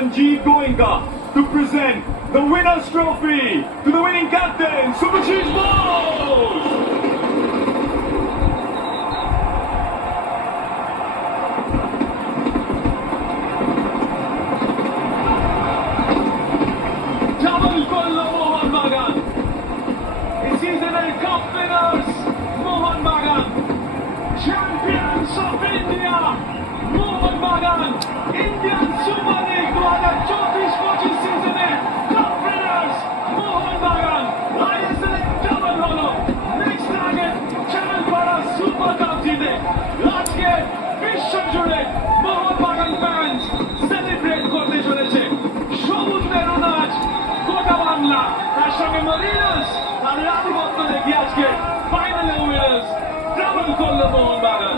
Ranjit Goenka to present the winner's trophy to the winning captain, Subhajit Bose. Double Kollo Mohan Bagan. This season a cup winners, Mohan Bagan. Champions of India, Mohan Bagan. Indian Super League 2024-25 seasone cup winners, Mohan Bagan. ISL double holo. Next target, Channel Para Super Cup জিতে আজকে বিশ্ব জুড়ে মোহন বাগান fans celebrate করতে চলেছে। সবুজ maroon আজ গোটা বাংলা, তার সঙ্গে মরিনাস আর আধিপত্য দেখি আজকে ফাইনালে উইনার্স ডাবল করলো মোহন বাগান।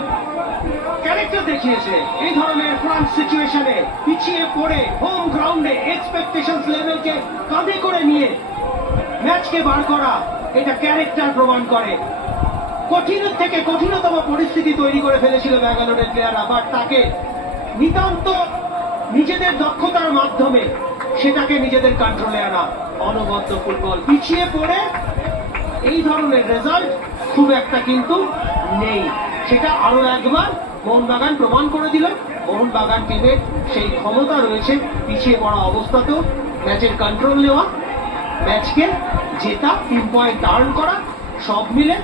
ক্যারেক্টার দেখিয়েছে এই ধরনের ক্রাঞ্চ সিচুয়েশনে পিছিয়ে পড়ে হোম গ্রাউন্ডে এক্সপেকটেশনস লেভেলকে কাঁধে করে নিয়ে ম্যাচকে বার করা, এটা ক্যারেক্টার প্রমাণ করে। কঠিন থেকে কঠিনতম পরিস্থিতি তৈরি করে ফেলেছিল ব্যাঙ্গালোরের প্লেয়াররা, বাট তাকে নিতান্ত নিজেদের দক্ষতার মাধ্যমে সেটাকে নিজেদের কন্ট্রোলে আনা। অনবদ্য ফুটবল, পিছিয়ে পড়ে এই ধরনের রেজাল্ট খুব একটা কিন্তু নেই, সেটা আরো একবার মোহনবাগান প্রমাণ করে দিল। মোহনবাগান টিমের সেই ক্ষমতা রয়েছে পিছিয়ে পড়া অবস্থাতেও ম্যাচের কন্ট্রোল নেওয়া, ম্যাচকে জেতা, 3 পয়েন্ট আর্ন করা, সব মিলে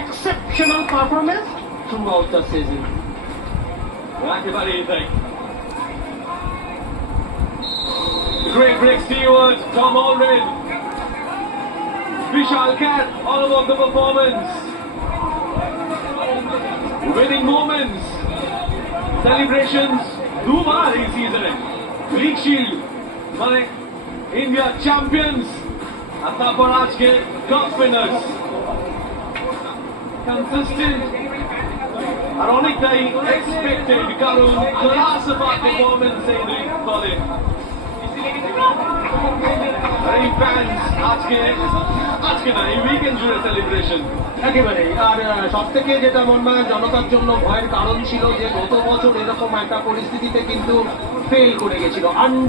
exceptional performance through out the season. একেবারেই তাই। Great break Stewart, Tom Alred, Vishal Kat, all about the performance. Winning moments, celebrations, দুবার এই সিজনে লিগ শিল্ড মানে ইন্ডিয়া চ্যাম্পিয়ন্স, আর তারপর আজকে কাপ উইনার্স। কনসিস্টেন্ট আর অনেকটাই এক্সপেক্টেড, কারণ ক্লাস অফ পারফরমেন্স এই দুই দলে। এই ফ্যান্স আজকে না, এই উইকেন্ড জুড়ে সেলিব্রেশন একেবারে। আর সব থেকে যেটা মোহনবাগান জনতার জন্য ভয়ের কারণ ছিল যে গত বছর এরকম একটা পরিস্থিতিতে কিন্তু ফেল করে গেছিল, আন্ডার